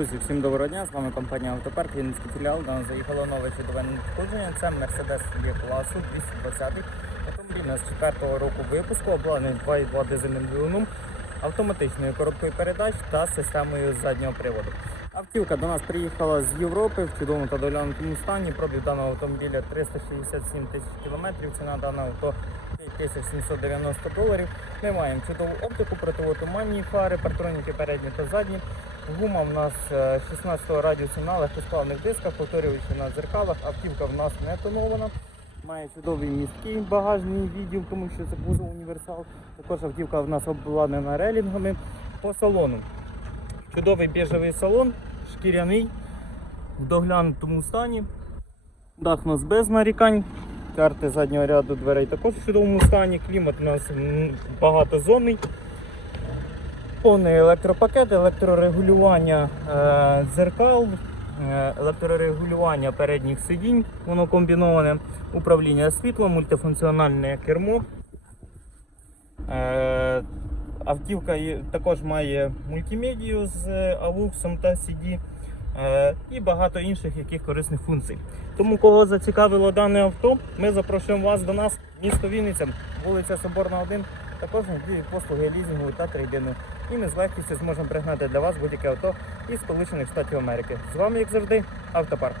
Друзі, всім доброго дня, з вами компанія Автопарк, Вінницький філіал. До нас заїхало нове чудове надходження. Це Mercedes є класу 220 автомобіль з 4-го року випуску, обладнаний 2.2 дизельним двигуном, автоматичною коробкою передач та системою заднього приводу. Автівка до нас приїхала з Європи в чудовому та доглянутому стані. Пробіг даного автомобіля 367 тисяч кілометрів. Ціна даного авто 5790 доларів. Ми маємо чудову оптику, противотуманні фари, партроніки передні та задні. Гума в нас е, 16 радіусу на легкосплавних дисках, повторюючи на дзеркалах. Автівка в нас не тонована. Має чудовий місткий багажний відділ, тому що це кузов універсал. Також автівка в нас обладнана релінгами по салону. Чудовий біжевий салон, шкіряний, в доглянутому стані. Дах у нас без нарікань. Карти заднього ряду дверей також в чудовому стані. Клімат у нас багатозонний. Повний електропакет, електрорегулювання е, дзеркал, е, електрорегулювання передніх сидінь, воно комбіноване, управління світлом, мультифункціональне кермо. Е, автівка також має мультимедію з AUX та CD е, і багато інших яких корисних функцій. Тому кого зацікавило дане авто, ми запрошуємо вас до нас, місто Вінниця, вулиця Соборна 1. Також надіють послуги лізінгу та трейдину. І ми з легкістю зможемо пригнати для вас будь-яке авто із Сполучених Штатів Америки. З вами, як завжди, автопарк.